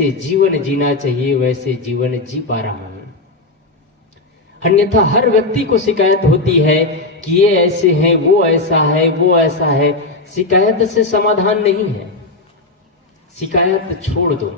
जीवन जीना चाहिए वैसे जीवन जी पा रहा हूं। अन्यथा हर व्यक्ति को शिकायत होती है कि ये ऐसे हैं, वो ऐसा है, वो ऐसा है। शिकायत से समाधान नहीं है, शिकायत छोड़ दो।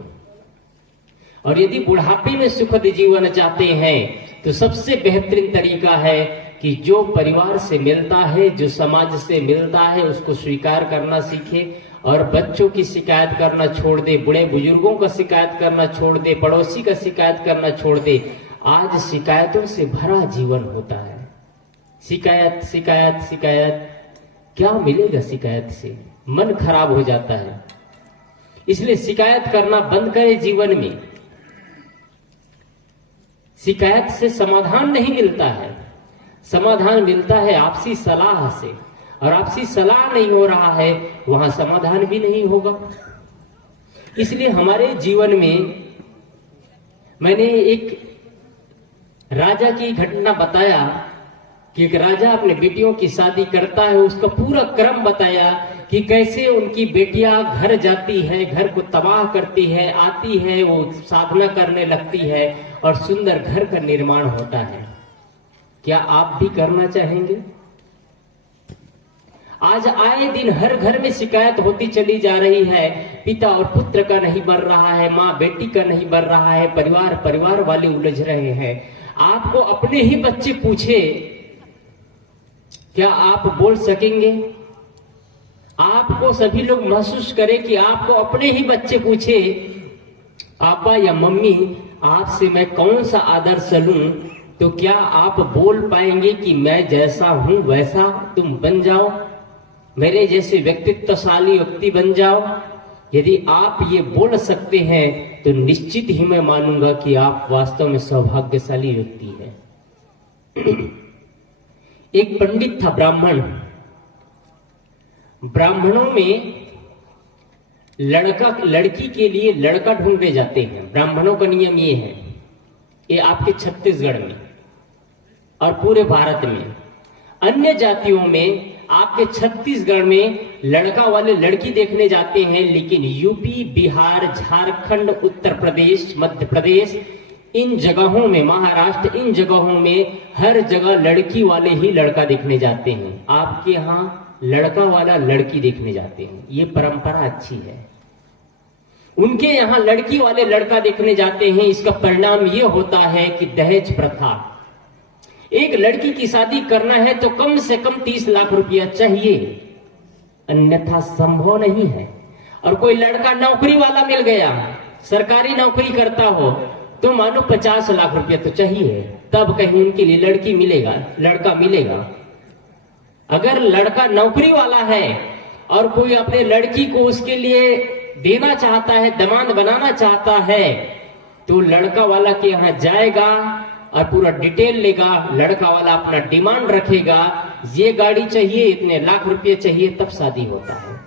और यदि बुढ़ापे में सुखद जीवन चाहते हैं तो सबसे बेहतरीन तरीका है कि जो परिवार से मिलता है, जो समाज से मिलता है, उसको स्वीकार करना सीखे और बच्चों की शिकायत करना छोड़ दे, बूढ़े बुजुर्गों का शिकायत करना छोड़ दे, पड़ोसी का शिकायत करना छोड़ दे। आज शिकायतों से भरा जीवन होता है। शिकायत शिकायत शिकायत, क्या मिलेगा शिकायत से? मन खराब हो जाता है। इसलिए शिकायत करना बंद करें जीवन में। शिकायत से समाधान नहीं मिलता है, समाधान मिलता है आपसी सलाह से, और आपसी सलाह नहीं हो रहा है वहां समाधान भी नहीं होगा। इसलिए हमारे जीवन में मैंने एक राजा की घटना बताया कि एक राजा अपने बेटियों की शादी करता है। उसका पूरा क्रम बताया कि कैसे उनकी बेटियां घर जाती है, घर को तबाह करती है, आती है, वो साधना करने लगती है और सुंदर घर का निर्माण होता है। क्या आप भी करना चाहेंगे? आज आए दिन हर घर में शिकायत होती चली जा रही है। पिता और पुत्र का नहीं बन रहा है, माँ बेटी का नहीं बन रहा है, परिवार वाले उलझ रहे हैं। आपको अपने ही बच्चे पूछे, क्या आप बोल सकेंगे? आपको सभी लोग महसूस करें कि आपको अपने ही बच्चे पूछे, पापा या मम्मी आपसे मैं कौन सा आदर्श लूं, तो क्या आप बोल पाएंगे कि मैं जैसा हूं वैसा तुम बन जाओ, मेरे जैसे व्यक्तित्वशाली व्यक्ति बन जाओ? यदि आप ये बोल सकते हैं तो निश्चित ही मैं मानूंगा कि आप वास्तव में सौभाग्यशाली व्यक्ति हैं। एक पंडित था, ब्राह्मण। ब्राह्मणों में लड़की के लिए लड़का ढूंढे जाते हैं। ब्राह्मणों का नियम ये है, ये आपके छत्तीसगढ़ में और पूरे भारत में। अन्य जातियों में आपके छत्तीसगढ़ में लड़का वाले लड़की देखने जाते हैं, लेकिन यूपी, बिहार, झारखंड, उत्तर प्रदेश, मध्य प्रदेश, इन जगहों में, महाराष्ट्र, इन जगहों में हर जगह लड़की वाले ही लड़का देखने जाते हैं। आपके यहाँ लड़का वाला लड़की देखने जाते हैं। ये परंपरा अच्छी है। उनके यहाँ लड़की वाले लड़का देखने जाते हैं। इसका परिणाम ये होता है कि दहेज प्रथा। एक लड़की की शादी करना है तो कम से कम 30 लाख रुपया चाहिए, अन्यथा संभव नहीं है। और कोई लड़का नौकरी वाला मिल गया, सरकारी नौकरी करता हो, तो मानो 50 लाख रुपया तो चाहिए, तब कहीं उनके लिए लड़की मिलेगा, लड़का मिलेगा। अगर लड़का नौकरी वाला है और कोई अपने लड़की को उसके लिए देना चाहता है, दामाद बनाना चाहता है, तो लड़का वाला के यहाँ जाएगा और पूरा डिटेल लेगा। लड़का वाला अपना डिमांड रखेगा, ये गाड़ी चाहिए, इतने लाख रुपए चाहिए, तब शादी होता है।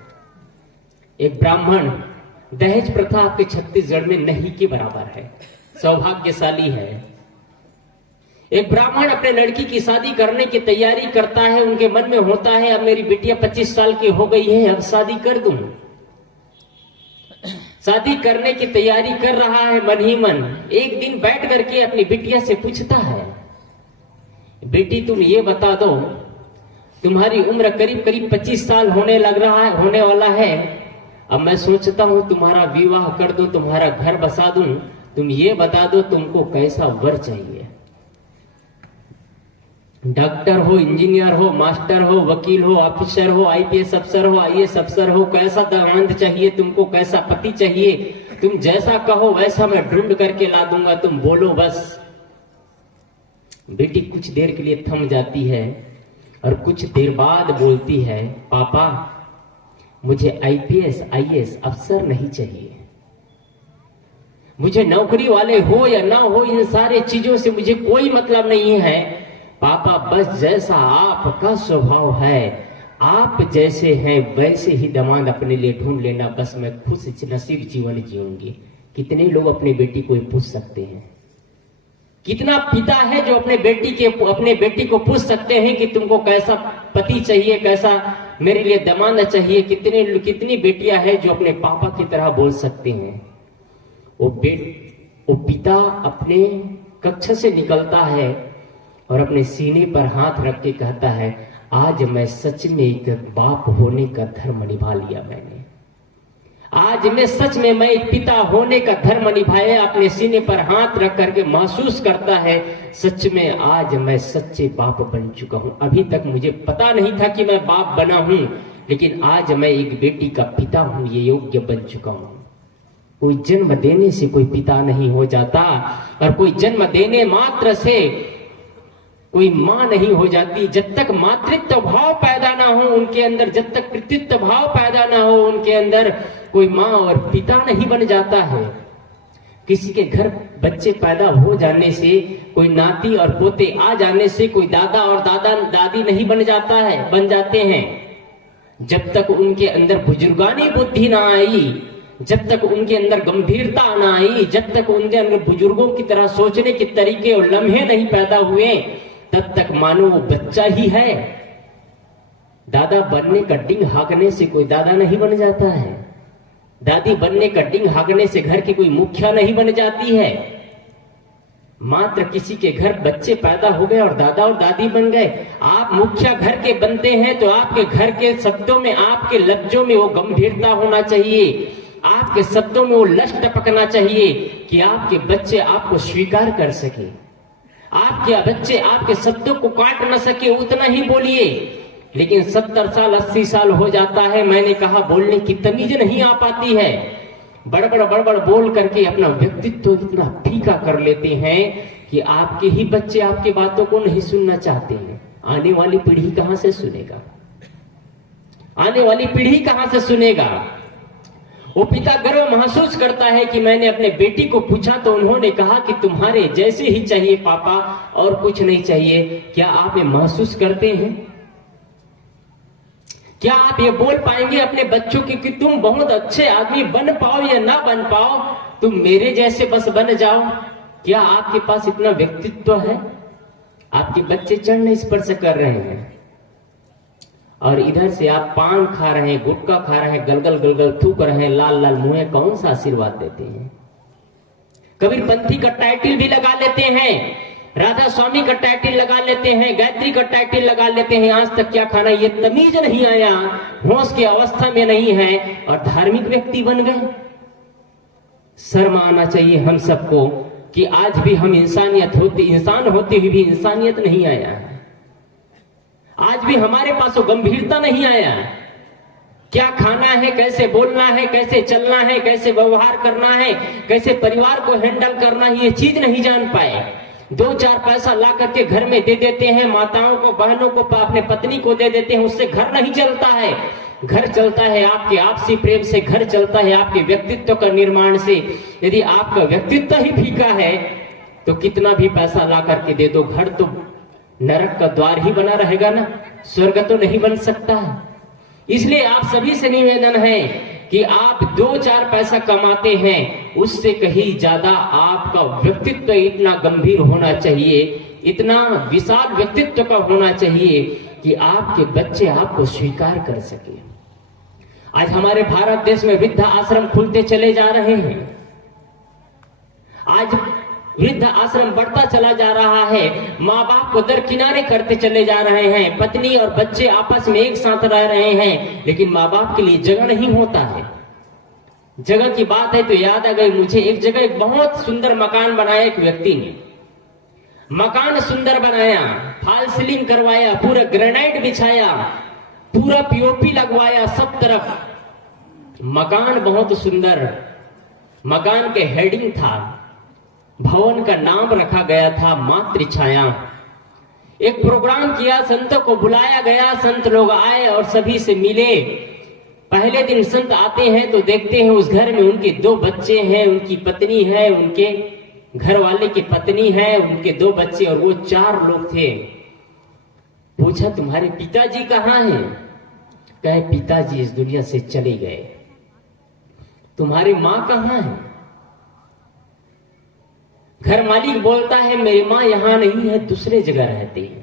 एक ब्राह्मण, दहेज प्रथा आपके छत्तीसगढ़ में नहीं के बराबर है, सौभाग्यशाली है। एक ब्राह्मण अपने लड़की की शादी करने की तैयारी करता है। उनके मन में होता है, अब मेरी बिटिया 25 साल की हो गई है, अब शादी कर दूं। शादी करने की तैयारी कर रहा है मन ही मन। एक दिन बैठ करके अपनी बिटिया से पूछता है, बेटी तुम ये बता दो, तुम्हारी उम्र करीब करीब 25 साल होने वाला है। अब मैं सोचता हूं तुम्हारा विवाह कर दूं, तुम्हारा घर बसा दूं। तुम ये बता दो तुमको कैसा वर चाहिए? डॉक्टर हो, इंजीनियर हो, मास्टर हो, वकील हो, ऑफिसर हो, आईपीएस अफसर हो, आईएएस अफसर हो, कैसा दामाद चाहिए तुमको, कैसा पति चाहिए? तुम जैसा कहो वैसा मैं ढूंढ करके ला दूंगा, तुम बोलो बस। बेटी कुछ देर के लिए थम जाती है और कुछ देर बाद बोलती है, पापा मुझे आईपीएस आईएएस अफसर नहीं चाहिए, मुझे नौकरी वाले हो या ना हो, इन सारे चीजों से मुझे कोई मतलब नहीं है। पापा बस जैसा आपका स्वभाव है, आप जैसे हैं वैसे ही दामाद अपने लिए ढूंढ लेना, बस मैं खुश नसीब जीवन जीऊंगी। कितने लोग अपनी बेटी को पूछ सकते हैं? कितना पिता है जो अपने बेटी को पूछ सकते हैं कि तुमको कैसा पति चाहिए, कैसा मेरे लिए दामाद चाहिए? कितनी बेटियां हैं जो अपने पापा की तरह बोल सकते हैं? वो पिता अपने कक्ष से निकलता है और अपने सीने पर हाथ रख के कहता है, आज मैं सच में एक बाप होने का धर्म निभा लिया मैंने। आज मैं सच में मैं एक पिता होने का धर्म निभाया। अपने सीने पर हाथ रख करके महसूस करता है, सच में आज मैं सच्चे बाप बन चुका हूं। अभी तक मुझे पता नहीं था कि मैं बाप बना हूं, लेकिन आज मैं एक बेटी का पिता हूं, ये योग्य बन चुका हूं। कोई जन्म देने से कोई पिता नहीं हो जाता, और कोई जन्म देने मात्र से कोई मां नहीं हो जाती। जब तक मातृत्व भाव पैदा ना हो उनके अंदर, जब तक पितृत्व भाव पैदा ना हो उनके अंदर, कोई मां और पिता नहीं बन जाता है। किसी के घर बच्चे पैदा हो जाने से, कोई नाती और पोते आ जाने से कोई दादा और दादा दादी नहीं बन जाते हैं। जब तक उनके अंदर बुजुर्गानी बुद्धि ना आई, जब तक उनके अंदर गंभीरता ना आई, जब तक उनके अंदर बुजुर्गों की तरह सोचने के तरीके और लम्हे नहीं पैदा हुए, तब तक मानो वो बच्चा ही है। दादा बनने का डिंग हाँकने से कोई दादा नहीं बन जाता है। दादी बनने का डिंग हाँकने से घर की कोई मुखिया नहीं बन जाती है। मात्र किसी के घर बच्चे पैदा हो गए और दादा और दादी बन गए। आप मुखिया घर के बनते हैं तो आपके घर के शब्दों में, आपके लफ्जों में वो गंभीरता होना चाहिए, आपके शब्दों में वो लश टपकना चाहिए कि आपके बच्चे आपको स्वीकार कर सके, आपके बच्चे आपके शब्दों को काट न सके, उतना ही बोलिए। लेकिन 70 साल 80 साल हो जाता है, मैंने कहा बोलने की तमीज नहीं आ पाती है। बड़बड़ बोल करके अपना व्यक्तित्व इतना फीका कर लेते हैं कि आपके ही बच्चे आपके बातों को नहीं सुनना चाहते हैं। आने वाली पीढ़ी कहां से सुनेगा? आने वाली पीढ़ी कहां से सुनेगा? वो पिता गर्व महसूस करता है कि मैंने अपने बेटी को पूछा तो उन्होंने कहा कि तुम्हारे जैसे ही चाहिए पापा, और कुछ नहीं चाहिए। क्या आप ये महसूस करते हैं? क्या आप ये बोल पाएंगे अपने बच्चों की कि तुम बहुत अच्छे आदमी बन पाओ या ना बन पाओ, तुम मेरे जैसे बस बन जाओ? क्या आपके पास इतना व्यक्तित्व है? आपके बच्चे चढ़ने स्पर्श कर रहे हैं और इधर से आप पान खा रहे हैं, गुटखा खा रहे हैं, गलगल गलगल थूक रहे हैं, लाल लाल मुंह, कौन सा आशीर्वाद देते हैं? कबीरपंथी का टाइटल भी लगा लेते हैं, राधा स्वामी का टाइटल लगा लेते हैं, गायत्री का टाइटल लगा लेते हैं। आज तक क्या खाना ये तमीज नहीं आया, होश की अवस्था में नहीं है और धार्मिक व्यक्ति बन गए। शर्म आना चाहिए हम सबको कि आज भी हम इंसान होते हुए भी इंसानियत नहीं आया है। आज भी हमारे पास वो गंभीरता नहीं आया। क्या खाना है, कैसे बोलना है, कैसे चलना है, कैसे व्यवहार करना है, कैसे परिवार को हैंडल करना है, ये चीज नहीं जान पाए। 2-4 पैसा ला करके घर में दे देते हैं, माताओं को, बहनों को, अपने पत्नी को दे देते हैं, उससे घर नहीं चलता है। घर चलता है आपके आपसी प्रेम से, घर चलता है आपके व्यक्तित्व का निर्माण से। यदि आपका व्यक्तित्व ही फीका है तो कितना भी पैसा ला करके दे दो, घर तो नरक का द्वार ही बना रहेगा ना, स्वर्ग तो नहीं बन सकता है। इसलिए आप सभी से निवेदन है कि आप 2-4 पैसा कमाते हैं, उससे कहीं ज्यादा आपका व्यक्तित्व इतना गंभीर होना चाहिए, इतना विशाल व्यक्तित्व का होना चाहिए कि आपके बच्चे आपको स्वीकार कर सके। आज हमारे भारत देश में वृद्ध आश्रम खुलते चले जा रहे हैं। आज वृद्ध आश्रम बढ़ता चला जा रहा है, माँ बाप को दरकिनारे करते चले जा रहे हैं, पत्नी और बच्चे आपस में एक साथ रह रहे हैं, लेकिन माँ बाप के लिए जगह नहीं होता है। जगह की बात है तो याद आ गई मुझे, एक जगह एक बहुत सुंदर मकान बनाया एक व्यक्ति ने। मकान सुंदर बनाया, फॉल सीलिंग करवाया, पूरा ग्रेनाइट बिछाया, पूरा पीओपी लगवाया, सब तरफ मकान बहुत सुंदर। मकान के हेडिंग था, भवन का नाम रखा गया था मातृ छाया। एक प्रोग्राम किया, संतों को बुलाया गया, संत लोग आए और सभी से मिले। पहले दिन संत आते हैं तो देखते हैं उस घर में उनके 2 बच्चे हैं, उनकी पत्नी है, उनके घर वाले की पत्नी है, उनके 2 बच्चे और वो 4 लोग थे। पूछा तुम्हारे पिताजी कहाँ हैं? कहे पिताजी इस दुनिया से चले गए। तुम्हारी माँ कहाँ है? घर मालिक बोलता है मेरी माँ यहाँ नहीं है, दूसरे जगह रहती है।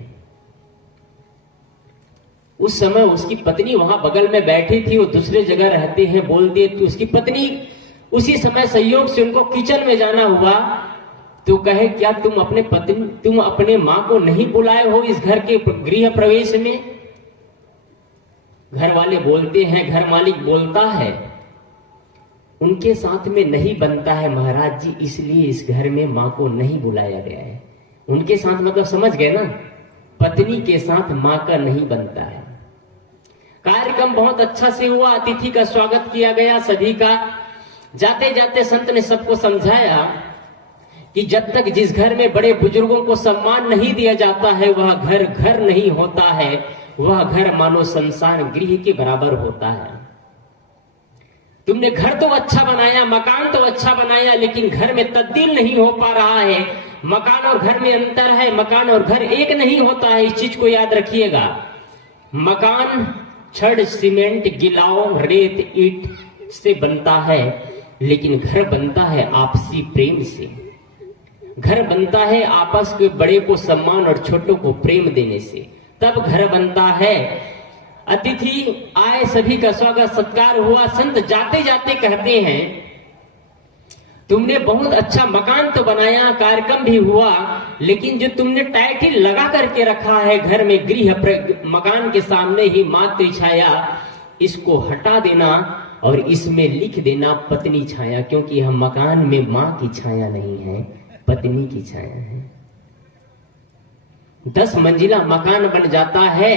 उस समय उसकी पत्नी वहां बगल में बैठी थी, वो दूसरे जगह रहते हैं बोल दिए तो उसकी पत्नी उसी समय संयोग से उनको किचन में जाना हुआ तो कहे क्या तुम अपने मां को नहीं बुलाए हो इस घर के गृह प्रवेश में? घर वाले बोलते हैं, घर मालिक बोलता है उनके साथ में नहीं बनता है महाराज जी, इसलिए इस घर में मां को नहीं बुलाया गया है। उनके साथ मतलब समझ गए ना, पत्नी के साथ मां का नहीं बनता है। कार्यक्रम बहुत अच्छा से हुआ, अतिथि का स्वागत किया गया सभी का। जाते जाते संत ने सबको समझाया कि जब तक जिस घर में बड़े बुजुर्गों को सम्मान नहीं दिया जाता है वह घर घर नहीं होता है, वह घर मानो संसार गृह के बराबर होता है। तुमने घर तो अच्छा बनाया, मकान तो अच्छा बनाया, लेकिन घर में तब्दील नहीं हो पा रहा है। मकान और घर में अंतर है, मकान और घर एक नहीं होता है, इस चीज को याद रखिएगा। मकान छड़ सीमेंट गिलाव रेत ईंट से बनता है, लेकिन घर बनता है आपसी प्रेम से। घर बनता है आपस के बड़े को सम्मान और छोटों को प्रेम देने से, तब घर बनता है। अतिथि आए, सभी का स्वागत सत्कार हुआ। संत जाते जाते कहते हैं तुमने बहुत अच्छा मकान तो बनाया, कार्यक्रम भी हुआ, लेकिन जो तुमने टाइटल लगा करके रखा है घर में गृह मकान के सामने ही मातृ छाया, इसको हटा देना और इसमें लिख देना पत्नी छाया, क्योंकि यह मकान में मां की छाया नहीं है, पत्नी की छाया है। 10 मंजिला मकान बन जाता है,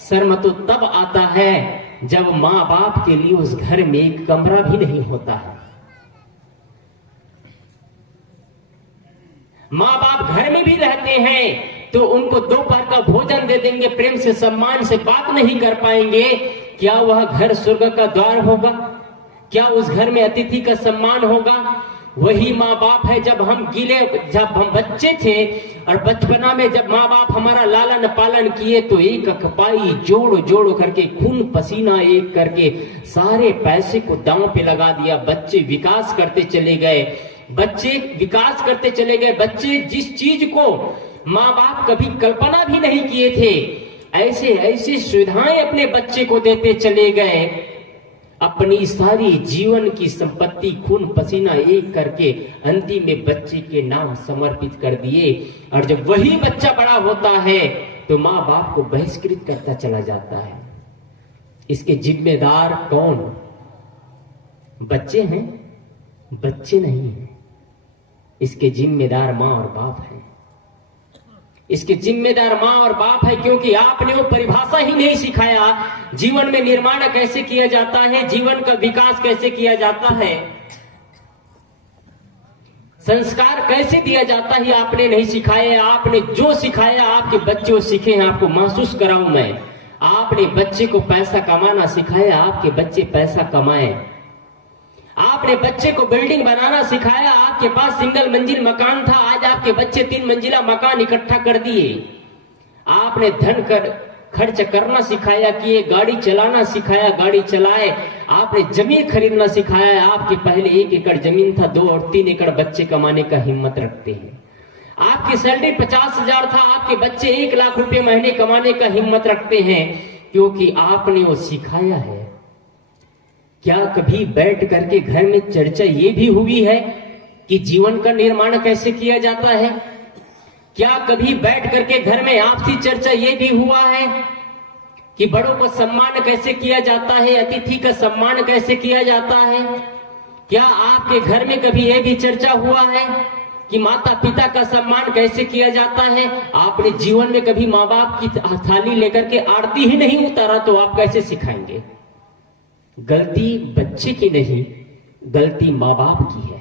शर्म तो तब आता है जब मां बाप के लिए उस घर में एक कमरा भी नहीं होता है। मां बाप घर में भी रहते हैं तो उनको दोपहर का भोजन दे देंगे, प्रेम से सम्मान से बात नहीं कर पाएंगे। क्या वह घर स्वर्ग का द्वार होगा? क्या उस घर में अतिथि का सम्मान होगा? वही माँ बाप है। जब हम बच्चे थे और बचपना में जब माँ बाप हमारा लालन पालन किए तो एक अखपाई जोड़ जोड़ करके खून पसीना एक करके सारे पैसे को दांव पे लगा दिया। बच्चे विकास करते चले गए, बच्चे जिस चीज को माँ बाप कभी कल्पना भी नहीं किए थे, ऐसे ऐसे सुविधाएं अपने बच्चे को देते चले गए। अपनी सारी जीवन की संपत्ति खून पसीना एक करके अंतिम में बच्चे के नाम समर्पित कर दिए। और जब वही बच्चा बड़ा होता है तो माँ बाप को बहिष्कृत करता चला जाता है। इसके जिम्मेदार कौन? बच्चे हैं? बच्चे नहीं हैं। इसके जिम्मेदार माँ और बाप हैं। इसके जिम्मेदार माँ और बाप है, क्योंकि आपने वो परिभाषा ही नहीं सिखाया जीवन में निर्माण कैसे किया जाता है, जीवन का विकास कैसे किया जाता है, संस्कार कैसे दिया जाता है, आपने नहीं सिखाया। आपने जो सिखाया आपके बच्चे वो सीखे हैं। आपको महसूस कराऊं मैं, आपने बच्चे को पैसा कमाना सिखाया, आपके बच्चे पैसा कमाए। आपने बच्चे को बिल्डिंग बनाना सिखाया, आपके पास सिंगल मंजिल मकान था, आज आपके बच्चे 3 मंजिला मकान इकट्ठा कर दिए। आपने धन खर्च करना सिखाया, किए गाड़ी चलाना सिखाया, गाड़ी चलाए। आपने जमीन खरीदना सिखाया, आपके पहले 1 एकड़ जमीन था, 2 और 3 एकड़ बच्चे कमाने का हिम्मत रखते हैं। आपकी सैलरी 50,000 था, आपके बच्चे 1 लाख रुपए महीने कमाने का हिम्मत रखते हैं, क्योंकि आपने वो सिखाया है। क्या कभी बैठ करके घर में चर्चा ये भी हुई है कि जीवन का निर्माण कैसे किया जाता है? क्या कभी बैठ करके घर में आपसी चर्चा ये भी हुआ है कि बड़ों का सम्मान कैसे किया जाता है, अतिथि का सम्मान कैसे किया जाता है? क्या आपके घर में कभी ये भी चर्चा हुआ है कि माता पिता का सम्मान कैसे किया जाता है? आपने जीवन में कभी माँ बाप की थाली लेकर के आरती ही नहीं उतारा तो आप कैसे सिखाएंगे? गलती बच्चे की नहीं, गलती माँ बाप की है।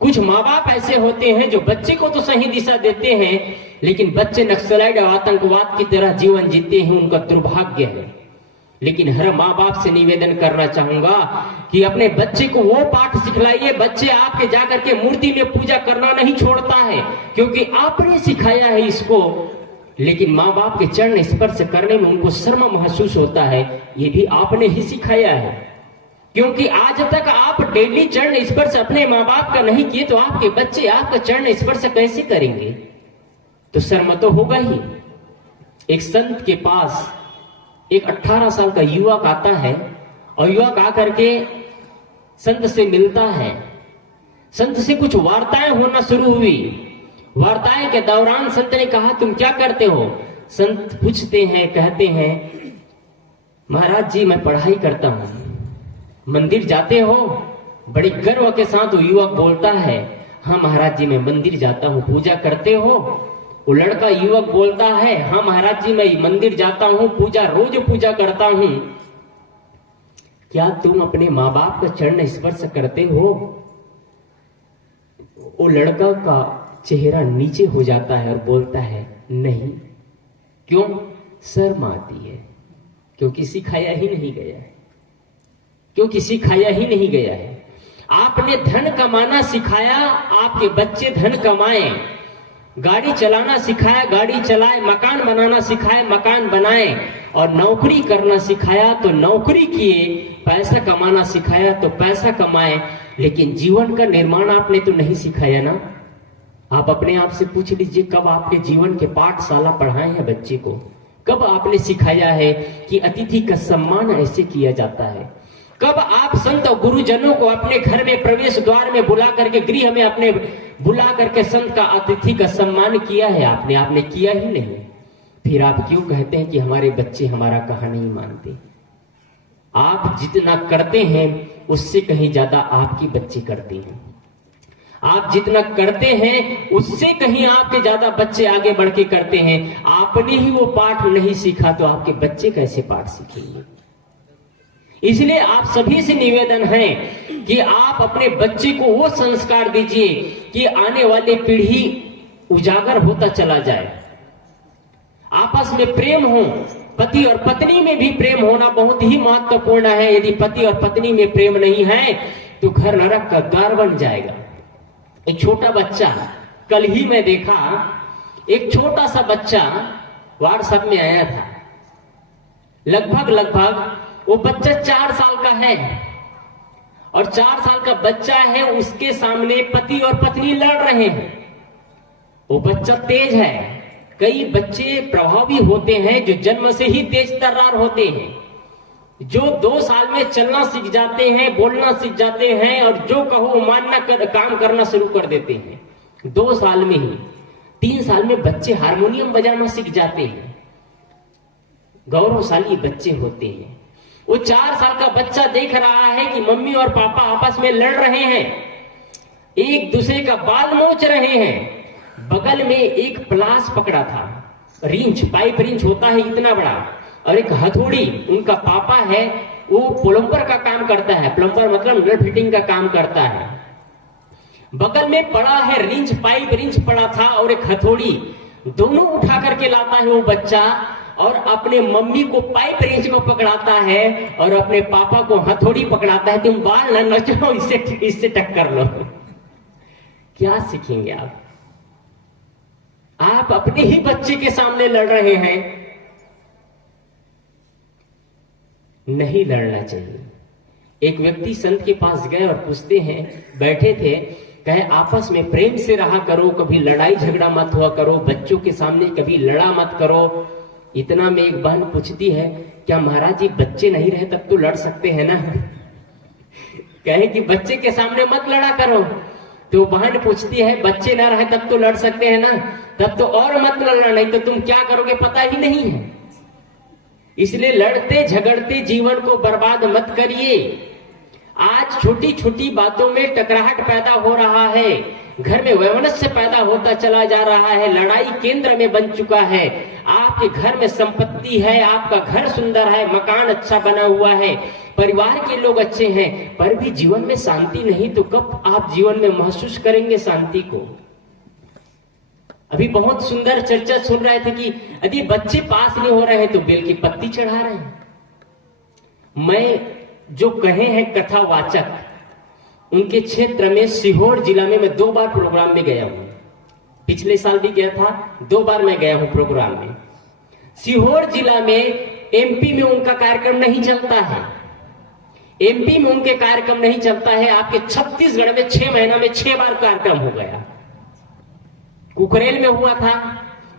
कुछ माँ बाप ऐसे होते हैं जो बच्चे को तो सही दिशा देते हैं, लेकिन बच्चे नक्सलाइट और आतंकवाद की तरह जीवन जीते हैं, उनका दुर्भाग्य है। लेकिन हर माँ बाप से निवेदन करना चाहूंगा कि अपने बच्चे को वो पाठ सिखलाइए। बच्चे आपके जाकर के मूर्ति में पूजा करना नहीं छोड़ता है, क्योंकि आपने सिखाया है इसको। लेकिन माँ बाप के चरण स्पर्श करने में उनको शर्म महसूस होता है, ये भी आपने ही सिखाया है। क्योंकि आज तक आप डेली चरण स्पर्श अपने माँ बाप का नहीं किए तो आपके बच्चे आपका चरण स्पर्श कैसे करेंगे? तो शर्म तो होगा ही। एक संत के पास एक 18 साल का युवक आता है और युवक आकर के संत से मिलता है। संत से कुछ वार्ताएं होना शुरू हुई। वार्ताएं के दौरान संत ने कहा, तुम क्या करते हो? संत पूछते हैं, कहते हैं, महाराज जी मैं पढ़ाई करता हूं। मंदिर जाते हो? बड़ी गर्व के साथ वो युवक बोलता है, हाँ महाराज जी मैं मंदिर जाता हूँ। पूजा करते हो? वो लड़का युवक बोलता है, हाँ महाराज जी मैं मंदिर जाता हूँ, पूजा रोज पूजा करता हूँ। क्या तुम अपने माँ बाप का चरण स्पर्श करते हो? वो लड़का का चेहरा नीचे हो जाता है और बोलता है, नहीं। क्यों? शर्म आती है, क्योंकि सिखाया ही नहीं गया है। क्योंकि सिखाया ही नहीं गया है। आपने धन कमाना सिखाया, आपके बच्चे धन कमाएं। गाड़ी चलाना सिखाया, गाड़ी चलाए। मकान बनाना सिखाया, मकान बनाए। और नौकरी करना सिखाया तो नौकरी किए। पैसा कमाना सिखाया तो पैसा कमाए। लेकिन जीवन का निर्माण आपने तो नहीं सिखाया ना। आप अपने आप से पूछ लीजिए, कब आपके जीवन के पाठशाला पढ़ाए हैं बच्चे को? कब आपने सिखाया है कि अतिथि का सम्मान ऐसे किया जाता है? कब आप संत और गुरुजनों को अपने घर में प्रवेश द्वार में बुला करके, गृह में अपने बुला करके संत का अतिथि का सम्मान किया है? आपने किया ही नहीं। फिर आप क्यों कहते हैं कि हमारे बच्चे हमारा कहा नहीं मानते? आप जितना करते हैं उससे कहीं ज्यादा आपके बच्चे करते हैं। आप जितना करते हैं उससे कहीं आपके ज्यादा बच्चे आगे बढ़ के करते हैं। आपने ही वो पाठ नहीं सीखा तो आपके बच्चे कैसे पाठ सीखेंगे? इसलिए आप सभी से निवेदन है कि आप अपने बच्चे को वो संस्कार दीजिए कि आने वाली पीढ़ी उजागर होता चला जाए। आपस में प्रेम हो। पति और पत्नी में भी प्रेम होना बहुत ही महत्वपूर्ण है। यदि पति और पत्नी में प्रेम नहीं है तो घर नरक का द्वार बन जाएगा। एक छोटा बच्चा, कल ही मैं देखा, एक छोटा सा बच्चा व्हाट्सएप में आया था। लगभग वो बच्चा 4 साल का है और 4 साल का बच्चा है, उसके सामने पति और पत्नी लड़ रहे हैं। वो बच्चा तेज है। कई बच्चे प्रभावी होते हैं जो जन्म से ही तेज तर्रार होते हैं, जो 2 साल में चलना सीख जाते हैं, बोलना सीख जाते हैं और जो कहो मानना काम करना शुरू कर देते हैं 2 साल में ही। 3 साल में बच्चे हारमोनियम बजाना सीख जाते हैं। गौरवशाली बच्चे होते हैं। वो 4 साल का बच्चा देख रहा है कि मम्मी और पापा आपस में लड़ रहे हैं, एक दूसरे का बाल नोच रहे हैं। बगल में एक प्लास पकड़ा था, रिंच, पाइप रिंच होता है इतना बड़ा, और एक हथौड़ी। उनका पापा है वो प्लम्बर का काम करता है। प्लम्बर मतलब नट फिटिंग का काम करता है। बगल में पड़ा है रिंच, पाइप रिंच पड़ा था और एक हथौड़ी। दोनों उठा करके लाता है वो बच्चा और अपने मम्मी को पाइप रेंच को पकड़ाता है और अपने पापा को हथौड़ी पकड़ाता है, तुम बाल न नचो, इससे टक्कर लो। क्या सीखेंगे आप? आप अपने ही बच्चे के सामने लड़ रहे हैं। नहीं लड़ना चाहिए। एक व्यक्ति संत के पास गए और पूछते हैं, बैठे थे, कहे आपस में प्रेम से रहा करो, कभी लड़ाई झगड़ा मत हुआ करो, बच्चों के सामने कभी लड़ा मत करो। इतना में एक बहन पूछती है, क्या महाराज जी बच्चे नहीं रहे तब तो लड़ सकते हैं ना? कहे कि बच्चे के सामने मत लड़ा करो। तो बहन पूछती है, बच्चे ना रहे तब तो लड़ सकते हैं ना? तब तो और मत लड़ना, नहीं तो तुम क्या करोगे पता ही नहीं है। इसलिए लड़ते झगड़ते जीवन को बर्बाद मत करिए। आज छोटी छोटी बातों में टकराहट पैदा हो रहा है, घर में वैमनस्य पैदा होता चला जा रहा है, लड़ाई केंद्र में बन चुका है। आपके घर में संपत्ति है, आपका घर सुंदर है, मकान अच्छा बना हुआ है, परिवार के लोग अच्छे हैं, पर भी जीवन में शांति नहीं, तो कब आप जीवन में महसूस करेंगे शांति को? अभी बहुत सुंदर चर्चा सुन रहे थे कि यदि बच्चे पास नहीं हो रहे हैं तो बेल की पत्ती चढ़ा रहे हैं। मैं जो कहे हैं कथावाचक, उनके क्षेत्र में सीहोर जिला में मैं 2 बार प्रोग्राम में गया हूं। पिछले साल भी गया था, 2 बार मैं गया हूं प्रोग्राम में। सीहोर जिला में एमपी में उनका कार्यक्रम नहीं चलता है। एमपी में उनके कार्यक्रम नहीं चलता है। आपके छत्तीसगढ़ में 6 महीना में 6 बार कार्यक्रम हो गया। कुकरेल में हुआ था,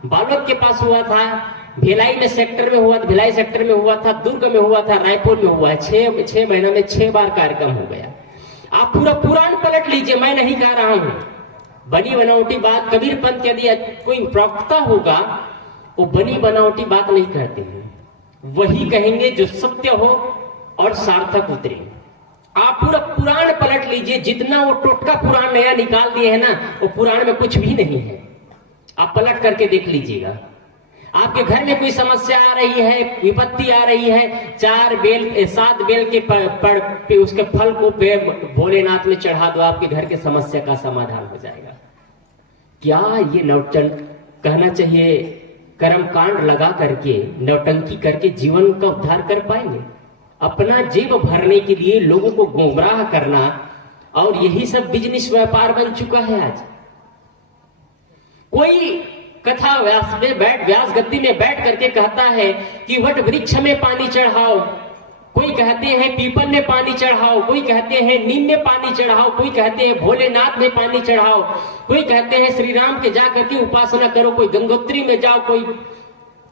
बालोद के पास हुआ था, भिलाई में सेक्टर में हुआ, भिलाई सेक्टर में हुआ था, दुर्ग में हुआ था, रायपुर में हुआ है। 6 महीना में 6 बार कार्यक्रम हो गया। आप पूरा पुराण पलट लीजिए, मैं नहीं कह रहा हूं, बनी बनावटी बात। कबीर पंथ यदि कोई प्रवक्ता होगा वो बनी बनावटी बात नहीं कहते हैं, वही कहेंगे जो सत्य हो और सार्थक उतरे। आप पूरा पुराण पलट लीजिए, जितना वो टोटका पुराण नया निकाल दिए है ना, वो पुराण में कुछ भी नहीं है। आप पलट करके देख लीजिएगा। आपके घर में कोई समस्या आ रही है, विपत्ति आ रही है, 7 बेल के उसके फल को भोलेनाथ में चढ़ा दो, आपके घर के समस्या का समाधान हो जाएगा। क्या ये कहना चाहिए कर्म कांड लगा करके नौटंकी करके जीवन का उद्धार कर पाएंगे? अपना जेब भरने के लिए लोगों को गुमराह करना, और यही सब बिजनेस व्यापार बन चुका है आज। कोई कथा व्यास गद्दी में बैठ करके कहता है कि वट वृक्ष में पानी चढ़ाओ, कोई कहते हैं पीपल में पानी चढ़ाओ, कोई कहते हैं नीम में पानी चढ़ाओ, कोई कहते हैं भोलेनाथ में पानी चढ़ाओ, कोई कहते हैं श्री राम के जा करके उपासना करो, कोई गंगोत्री में जाओ, कोई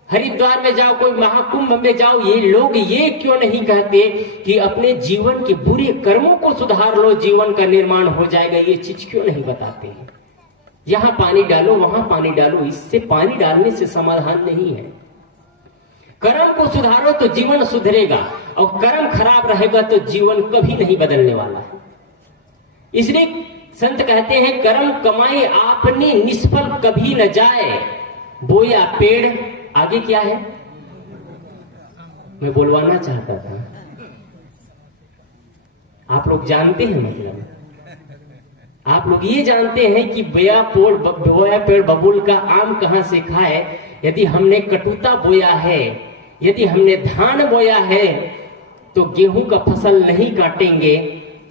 हरिद्वार में जाओ, कोई महाकुंभ में जाओ। ये लोग ये क्यों नहीं कहते कि अपने जीवन के बुरे कर्मों को सुधार लो, जीवन का निर्माण हो जाएगा? ये चीज क्यों नहीं बताते हैं? यहां पानी डालो, वहां पानी डालो, इससे पानी डालने से समाधान नहीं है। कर्म को सुधारो तो जीवन सुधरेगा, और कर्म खराब रहेगा तो जीवन कभी नहीं बदलने वाला है। इसलिए संत कहते हैं कर्म कमाए आपने निष्फल कभी न जाए, बोया पेड़। आगे क्या है मैं बोलवाना चाहता था, आप लोग जानते हैं, मतलब आप लोग ये जानते हैं कि बोया पेड़ बबूल का आम कहां से खाए। यदि हमने कटुता बोया है, यदि हमने धान बोया है, तो गेहूं का फसल नहीं काटेंगे।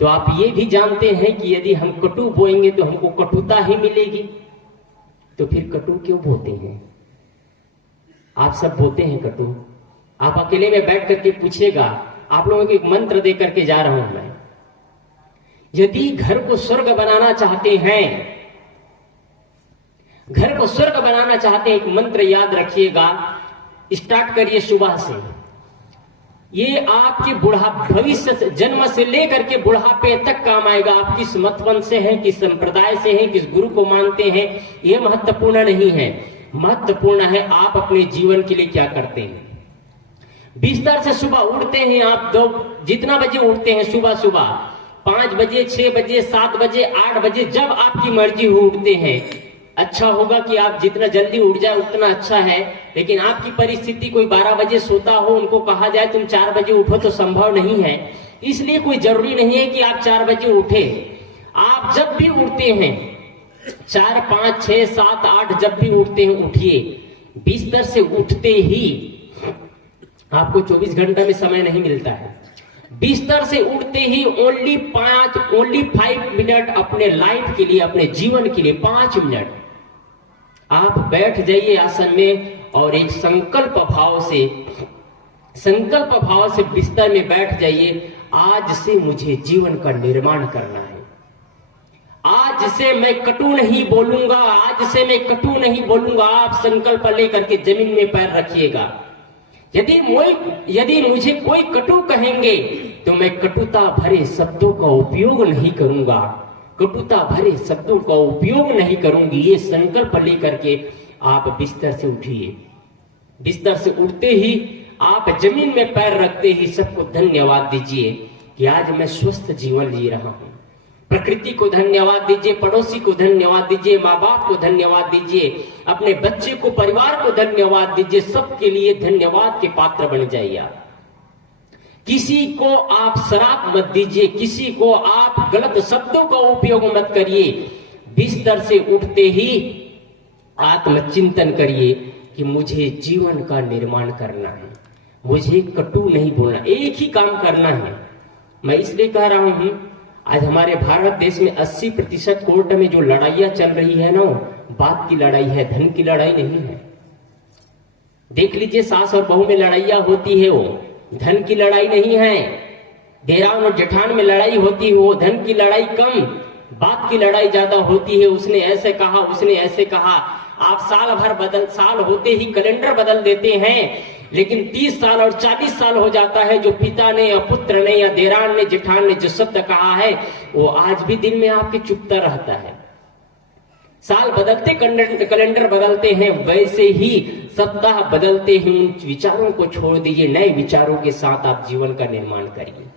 तो आप ये भी जानते हैं कि यदि हम कटु बोएंगे तो हमको कटुता ही मिलेगी। तो फिर कटु क्यों बोते हैं? आप सब बोते हैं कटु। आप अकेले में बैठ करके पूछिएगा। आप लोगों को एक मंत्र दे करके जा रहा हूं मैं। यदि घर को स्वर्ग बनाना चाहते हैं, घर को स्वर्ग बनाना चाहते हैं, एक मंत्र याद रखिएगा, स्टार्ट करिए सुबह से। ये आपके भविष्य से, जन्म से लेकर के बुढ़ापे तक काम आएगा। आप किस मत वंश से हैं, किस संप्रदाय से हैं, किस गुरु को मानते हैं, यह महत्वपूर्ण नहीं है। महत्वपूर्ण है आप अपने जीवन के लिए क्या करते हैं। बिस्तर से सुबह उठते हैं आप, जितना बजे उठते हैं सुबह सुबह, 5 बजे, 6 बजे, 7 बजे, 8 बजे, जब आपकी मर्जी हो उठते हैं। अच्छा होगा कि आप जितना जल्दी उठ जाए उतना अच्छा है। लेकिन आपकी परिस्थिति, कोई 12 बजे सोता हो, उनको कहा जाए तुम 4 बजे उठो, तो संभव नहीं है। इसलिए कोई जरूरी नहीं है कि आप 4 बजे उठे। आप जब भी उठते हैं, 4, 5, 6, 7, 8 जब भी उठते हैं, उठिए। बिस्तर से उठते ही आपको 24 घंटा में समय नहीं मिलता है। बिस्तर से उठते ही ओनली 5 मिनट अपने लाइफ के लिए, अपने जीवन के लिए 5 मिनट आप बैठ जाइए आसन में, और एक संकल्प भाव से बिस्तर में बैठ जाइए। आज से मुझे जीवन का निर्माण करना है। आज से मैं कटु नहीं बोलूंगा, आज से मैं कटु नहीं बोलूंगा। आप संकल्प लेकर के जमीन में पैर रखिएगा। यदि मुझे कोई कटु कहेंगे तो मैं कटुता भरे शब्दों का उपयोग नहीं करूंगा, कटुता भरे शब्दों का उपयोग नहीं करूंगी। ये संकल्प लेकर के आप बिस्तर से उठिए। बिस्तर से उठते ही आप जमीन में पैर रखते ही सबको धन्यवाद दीजिए कि आज मैं स्वस्थ जीवन जी रहा हूं। प्रकृति को धन्यवाद दीजिए, पड़ोसी को धन्यवाद दीजिए, माँ बाप को धन्यवाद दीजिए, अपने बच्चे को, परिवार को धन्यवाद दीजिए। सबके लिए धन्यवाद के पात्र बन जाइए आप। किसी को आप श्राप मत दीजिए, किसी को आप गलत शब्दों का उपयोग मत करिए। बिस्तर से उठते ही आत्मचिंतन करिए कि मुझे जीवन का निर्माण करना है, मुझे कटु नहीं बोलना, एक ही काम करना है। मैं इसलिए कह रहा हूं, आज हमारे भारत देश में 80% कोर्ट में जो लड़ाइयां चल रही है ना, बात की लड़ाई है, धन की लड़ाई नहीं है। देख लीजिए, सास और बहू में लड़ाइयां होती है, वो धन की लड़ाई नहीं है। देरान और जेठान में लड़ाई होती है, वो धन की लड़ाई कम, बात की लड़ाई ज्यादा होती है। उसने ऐसे कहा, उसने ऐसे कहा। आप साल होते ही कैलेंडर बदल देते हैं, लेकिन 30 साल और 40 साल हो जाता है, जो पिता ने या पुत्र ने या देरान ने जेठान ने जो शब्द कहा है वो आज भी दिल में आपके चुभता रहता है। साल बदलते कैलेंडर बदलते हैं, वैसे ही सप्ताह बदलते ही उन विचारों को छोड़ दीजिए, नए विचारों के साथ आप जीवन का निर्माण करिए।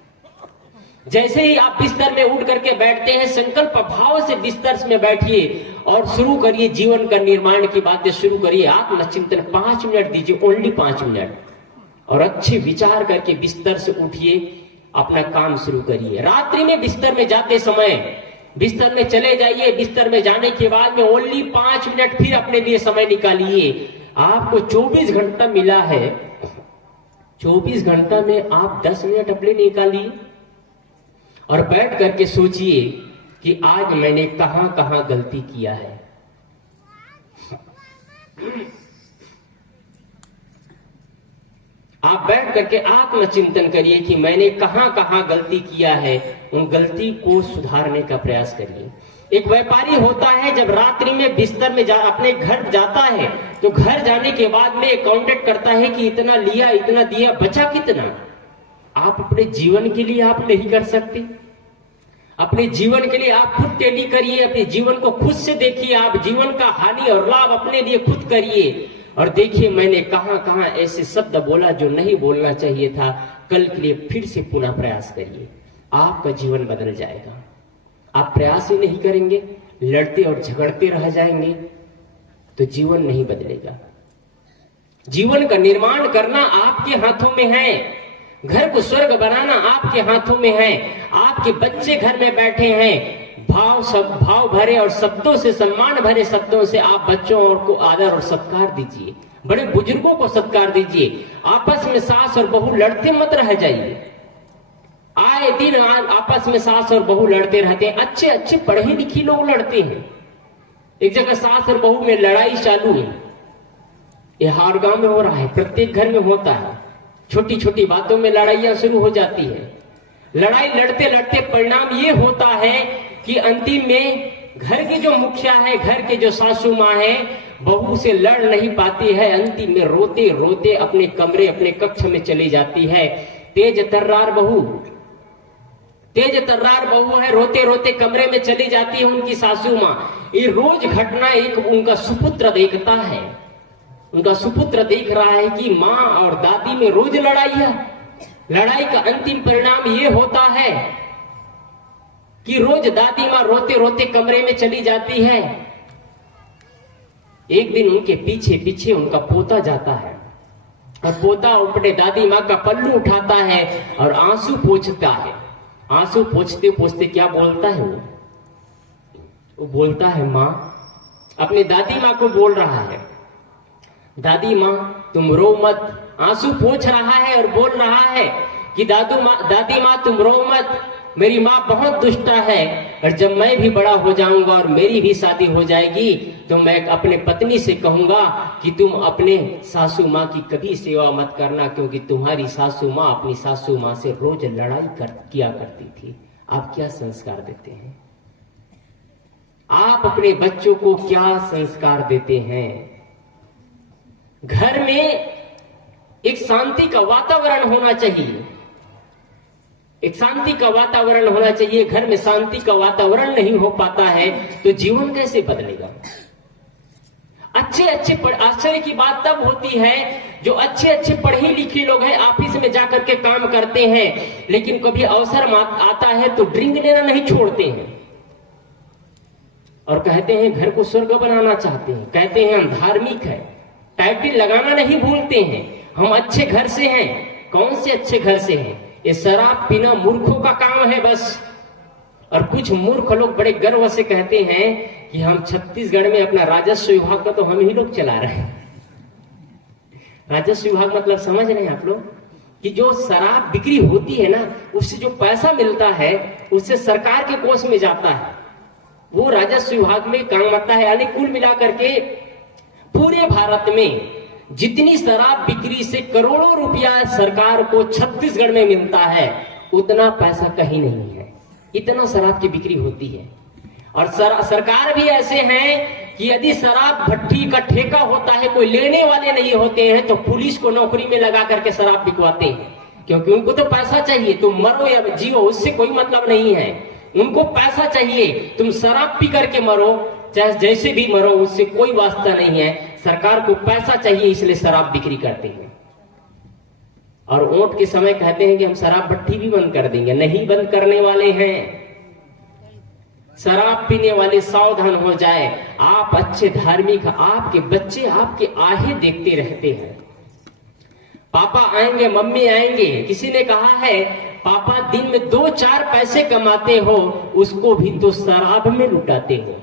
जैसे ही आप बिस्तर में उठ करके बैठते हैं, संकल्प भाव से बिस्तर में बैठिए और शुरू करिए जीवन का निर्माण की बातें शुरू करिए। आत्मचिंतन 5 मिनट दीजिए, ओनली 5 मिनट, और अच्छे विचार करके बिस्तर से उठिए, अपना काम शुरू करिए। रात्रि में बिस्तर में जाते समय बिस्तर में चले जाइए, बिस्तर में जाने के बाद में ओनली 5 मिनट फिर अपने लिए समय निकालिए। आपको 24 घंटा मिला है, 24 घंटा में आप 10 मिनट अपने निकालिए और बैठ करके सोचिए कि आज मैंने कहां कहां गलती किया है। आप बैठ करके आत्मचिंतन करिए कि मैंने कहां कहां गलती किया है, उन गलती को सुधारने का प्रयास करिए। एक व्यापारी होता है, जब रात्रि में बिस्तर में अपने घर जाता है तो घर जाने के बाद में काउंटेट करता है कि इतना लिया, इतना दिया, बचा कितना। आप अपने जीवन के लिए आप नहीं कर सकते? अपने जीवन के लिए आप खुद टैली करिए, अपने जीवन को खुद से देखिए, आप जीवन का हानि और लाभ अपने लिए खुद करिए और देखिए मैंने कहां कहां ऐसे शब्द बोला जो नहीं बोलना चाहिए था। कल के लिए फिर से पुनः प्रयास करिए, आपका जीवन बदल जाएगा। आप प्रयास ही नहीं करेंगे, लड़ते और झगड़ते रह जाएंगे तो जीवन नहीं बदलेगा। जीवन का निर्माण करना आपके हाथों में है, घर को स्वर्ग बनाना आपके हाथों में है। आपके बच्चे घर में बैठे हैं, भाव भरे और शब्दों से, सम्मान भरे शब्दों से आप बच्चों को आदर और सत्कार दीजिए, बड़े बुजुर्गों को सत्कार दीजिए। आपस में सास और बहू लड़ते मत रह जाइए। आए दिन आपस में सास और बहू लड़ते रहते हैं, अच्छे अच्छे पढ़े लिखे लोग लड़ते हैं। एक जगह सास और बहू में लड़ाई चालू है, ये हर गांव में हो रहा है, प्रत्येक घर में होता है। छोटी छोटी बातों में लड़ाइयां शुरू हो जाती है। लड़ाई लड़ते लड़ते परिणाम ये होता है कि अंतिम में घर की जो मुखिया है, घर के जो सासू माँ है, बहू से लड़ नहीं पाती है, अंतिम में रोते रोते अपने कमरे, अपने कक्ष में चली जाती है। तेज तर्रार बहू है, रोते रोते कमरे में चली जाती है उनकी सासू माँ। ये रोज घटना एक उनका सुपुत्र देखता है, उनका सुपुत्र देख रहा है कि माँ और दादी में रोज लड़ाई का अंतिम परिणाम ये होता है कि रोज दादी माँ रोते रोते कमरे में चली जाती है। एक दिन उनके पीछे पीछे उनका पोता जाता है और पोता अपने दादी माँ का पल्लू उठाता है और आंसू पोंछता है। आंसू पोंछते पोंछते क्या बोलता है वो बोलता है, माँ, अपने दादी माँ को बोल रहा है, दादी माँ तुम रो मत। आंसू पोंछ रहा है और बोल रहा है कि दादी माँ तुम रो मत, मेरी माँ बहुत दुष्टा है और जब मैं भी बड़ा हो जाऊंगा और मेरी भी शादी हो जाएगी तो मैं अपने पत्नी से कहूंगा कि तुम अपने सासू माँ की कभी सेवा मत करना, क्योंकि तुम्हारी सासू माँ अपनी सासू माँ से रोज लड़ाई किया करती थी। आप क्या संस्कार देते हैं? आप अपने बच्चों को क्या संस्कार देते हैं? घर में एक शांति का वातावरण होना चाहिए, एक शांति का वातावरण होना चाहिए। घर में शांति का वातावरण नहीं हो पाता है तो जीवन कैसे बदलेगा? आश्चर्य की बात तब होती है जो अच्छे पढ़े लिखे लोग हैं, ऑफिस में जाकर के काम करते हैं, लेकिन कभी अवसर आता है तो ड्रिंक लेना नहीं छोड़ते हैं और कहते हैं घर को स्वर्ग बनाना चाहते हैं, कहते हैं हम धार्मिक है, टाइटल लगाना नहीं भूलते हैं, हम अच्छे घर से हैं। कौन से अच्छे घर से हैं? ये शराब पीना मूर्खों का काम है बस। और कुछ मूर्ख लोग बड़े गर्व से कहते हैं कि हम छत्तीसगढ़ में अपना राजस्व विभाग का तो हम ही लोग चला रहे हैं। राजस्व विभाग मतलब समझ रहे हैं आप लोग कि जो शराब बिक्री होती है ना, उससे जो पैसा मिलता है उससे सरकार के कोष में जाता है, वो राजस्व विभाग में काम आता है। यानी कुल मिलाकर के पूरे भारत में जितनी शराब बिक्री से करोड़ों रुपया सरकार को छत्तीसगढ़ में मिलता है, उतना पैसा कहीं नहीं है। इतना शराब की बिक्री होती है और सरकार भी ऐसे हैं कि यदि शराब भट्टी का ठेका होता है, कोई लेने वाले नहीं होते हैं, तो पुलिस को नौकरी में लगा करके शराब बिकवाते हैं, क्योंकि उनको तो पैसा चाहिए। तुम मरो या जियो उससे कोई मतलब नहीं है, उनको पैसा चाहिए। तुम शराब पी करके मरो, चाहे जैसे भी मरो, उससे कोई वास्ता नहीं है। सरकार को पैसा चाहिए, इसलिए शराब बिक्री करते हैं। और वोट के समय कहते हैं कि हम शराब भट्टी भी बंद कर देंगे। नहीं बंद करने वाले हैं। शराब पीने वाले सावधान हो जाए। आप अच्छे धार्मिक, आपके बच्चे आपके आहे देखते रहते हैं। पापा आएंगे, मम्मी आएंगे। किसी ने कहा है पापा दिन में 2-4 पैसे कमाते हो, उसको भी तो शराब में लुटाते हो।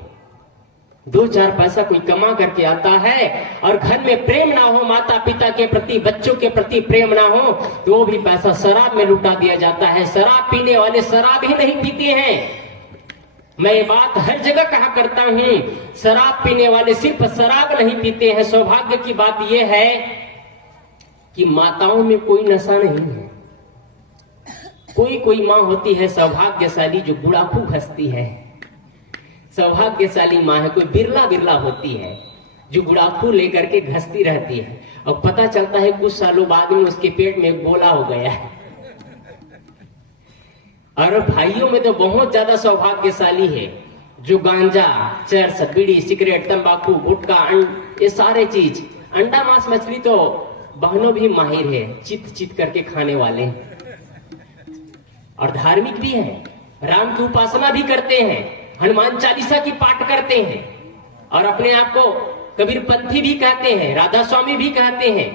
2-4 पैसा कोई कमा करके आता है और घर में प्रेम ना हो, माता पिता के प्रति, बच्चों के प्रति प्रेम ना हो, तो वो भी पैसा शराब में लुटा दिया जाता है। शराब पीने वाले शराब ही नहीं पीते हैं। मैं ये बात हर जगह कहा करता हूं, शराब पीने वाले सिर्फ शराब नहीं पीते हैं। सौभाग्य की बात यह है कि माताओं में कोई नशा नहीं है। कोई माँ होती है सौभाग्यशाली जो गुड़ाखू घसती है, सौभाग्यशाली माँ है। कोई बिरला होती है जो गुड़ाखू लेकर के घसती रहती है, और पता चलता है कुछ सालों बाद में उसके पेट में एक गोला हो गया है। और भाइयों में तो बहुत ज्यादा सौभाग्यशाली है जो गांजा, चरस, बीड़ी, सिगरेट, तंबाकू, गुटखा, ये सारे चीज, अंडा, मांस, मछली तो बहनों भी माहिर है, चित करके खाने वाले हैं। और धार्मिक भी है, राम की उपासना भी करते हैं, हनुमान चालीसा की पाठ करते हैं, और अपने आप को कबीरपंथी भी कहते हैं, राधा स्वामी भी कहते हैं।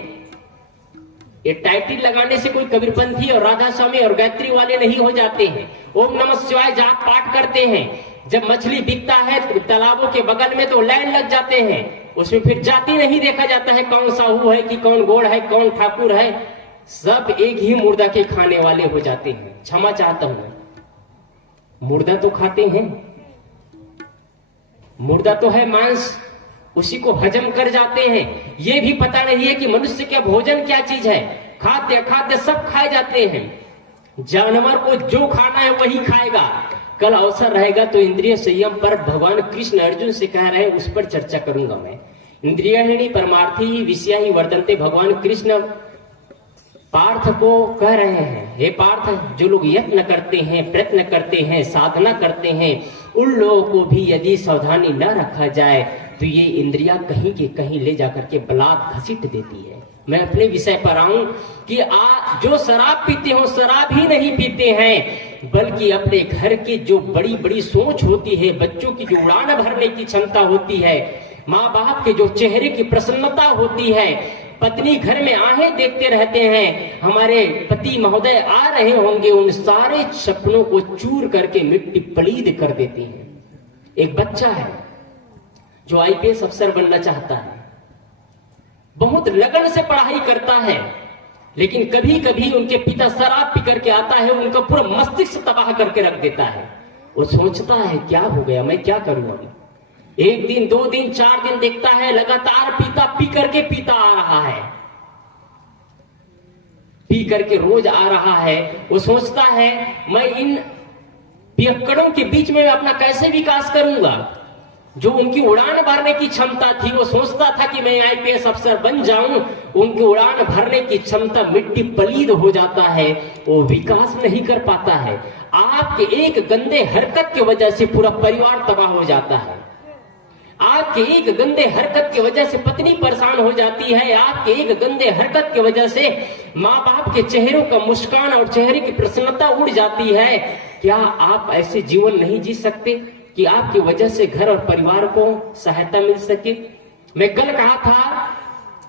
ये टाइटल लगाने से कोई कबीरपंथी और राधा स्वामी और गायत्री वाले नहीं हो जाते हैं। ओम नमः शिवाय जाप पाठ करते हैं। जब मछली बिकता है तो तालाबों के बगल में तो लाइन लग जाते हैं, उसमें फिर जाति नहीं देखा जाता है, कौन साहू है कि कौन गोड़ है, कौन ठाकुर है, सब एक ही मुर्दा के खाने वाले हो जाते हैं। क्षमा चाहता हूं, मुर्दा तो खाते हैं, मुर्दा तो है मांस, उसी को हजम कर जाते हैं। ये भी पता नहीं है कि मनुष्य का भोजन क्या चीज है। खाद्य अखाद्य सब खाए जाते हैं। जानवर को जो खाना है वही खाएगा। कल अवसर रहेगा तो इंद्रिय संयम पर भगवान कृष्ण अर्जुन से कह रहे हैं, उस पर चर्चा करूंगा मैं। इंद्रियाणि परमार्थी विषया ही वर्तन्ते। भगवान कृष्ण पार्थ को कह रहे हैं, हे पार्थ, जो लोग यत्न करते हैं, प्रयत्न करते हैं, साधना करते हैं, उन लोगों को भी यदि सावधानी न रखा जाए तो ये इंद्रियां कहीं के कहीं ले जाकर के बलात् घसीट देती है। मैं अपने विषय पर आऊं कि जो शराब पीते हो, शराब ही नहीं पीते हैं, बल्कि अपने घर की जो बड़ी बड़ी सोच होती है, बच्चों की जो उड़ान भरने की क्षमता होती है, माँ बाप के जो चेहरे की प्रसन्नता होती है, पत्नी घर में आहें देखते रहते हैं, हमारे पति महोदय आ रहे होंगे, उन सारे सपनों को चूर करके मिट्टी पलीद कर देती है। एक बच्चा है जो आईपीएस अफसर बनना चाहता है, बहुत लगन से पढ़ाई करता है, लेकिन कभी कभी उनके पिता शराब पी करके आता है, उनका पूरा मस्तिष्क तबाह करके रख देता है। वो सोचता है क्या हो गया, मैं क्या करूं अभी। 1 दिन 2 दिन 4 दिन देखता है, लगातार पी करके पीता आ रहा है, पी करके रोज आ रहा है। वो सोचता है मैं इन पियक्कड़ों के बीच में अपना कैसे विकास करूंगा। जो उनकी उड़ान भरने की क्षमता थी, वो सोचता था कि मैं आईपीएस अफसर बन जाऊं, उनकी उड़ान भरने की क्षमता मिट्टी पलीद हो जाता है, वो विकास नहीं कर पाता है। आपके एक गंदे हरकत की वजह से पूरा परिवार तबाह हो जाता है। आपके एक गंदे हरकत की वजह से पत्नी परेशान हो जाती है। आपके एक गंदे हरकत की वजह से माँ बाप के चेहरों का मुस्कान और चेहरे की प्रसन्नता उड़ जाती है। क्या आप ऐसे जीवन नहीं जी सकते कि आपकी वजह से घर और परिवार को सहायता मिल सके। मैं कल कहा था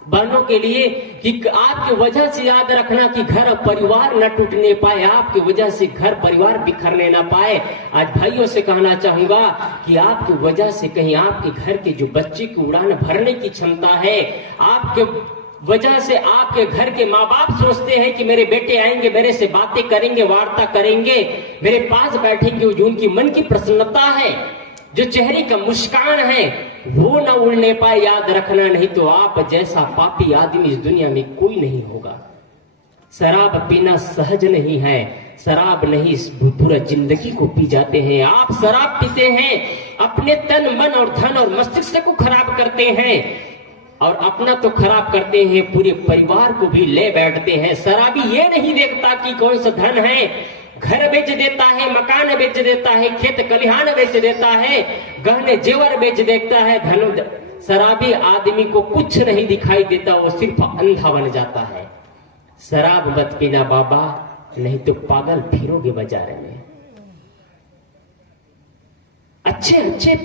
बहनों के लिए कि आपकी वजह से याद रखना कि घर और परिवार न टूटने पाए, आपकी वजह से घर परिवार बिखरने ना पाए। आज भाइयों से कहना चाहूंगा कि आपकी वजह से कहीं आपके घर के जो बच्चे की उड़ान भरने की क्षमता है, आपके वजह से आपके घर के माँ बाप सोचते हैं कि मेरे बेटे आएंगे, मेरे से बातें करेंगे, वार्ता करेंगे, मेरे पास बैठेंगे, जो उनकी मन की प्रसन्नता है, जो चेहरे का मुस्कान है, वो न उड़ने पाए। याद रखना, नहीं तो आप जैसा पापी आदमी इस दुनिया में कोई नहीं होगा। शराब पीना सहज नहीं है, शराब नहीं पूरा जिंदगी को पी जाते हैं। आप शराब पीते हैं, अपने तन मन और धन और मस्तिष्क को खराब करते हैं, और अपना तो खराब करते हैं, पूरे परिवार को भी ले बैठते हैं। शराबी ये नहीं देखता कि कौन सा धन है, घर बेच देता है, मकान बेच देता है, खेत खलिहान बेच देता है, गहने जेवर बेच देता है। धन शराबी आदमी को कुछ नहीं दिखाई देता, वो सिर्फ अंधा बन जाता है। शराब मत पीना बाबा, नहीं तो पागल फिरोगे बाजार में। अच्छे अच्छे